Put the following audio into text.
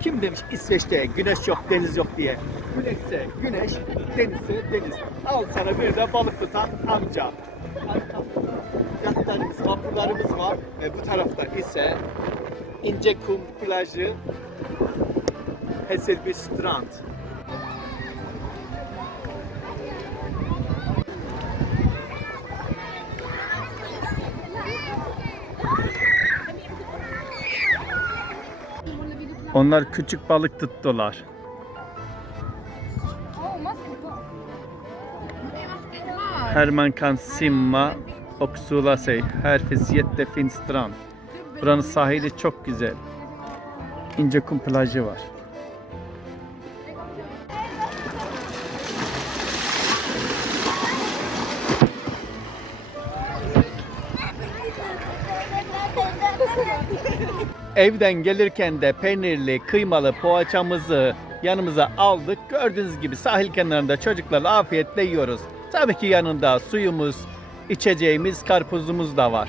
Kim demiş İsveç'te güneş yok, deniz yok diye. Güneşse güneş, denizse deniz. Al sana bir de balık tutan amca. Yatlarımız, vapurlarımız var. Ve bu tarafta ise ince kum plajı, Hässelby Strand. Onlar küçük balık tuttular. Maskot. Herman kan simma och sola sig. Här finns strand. Buranın sahili çok güzel. İnce kum plajı var. Evden gelirken de peynirli, kıymalı poğaçamızı yanımıza aldık. Gördüğünüz gibi sahil kenarında çocuklarla afiyetle yiyoruz. Tabii ki yanında suyumuz, içeceğimiz, karpuzumuz da var.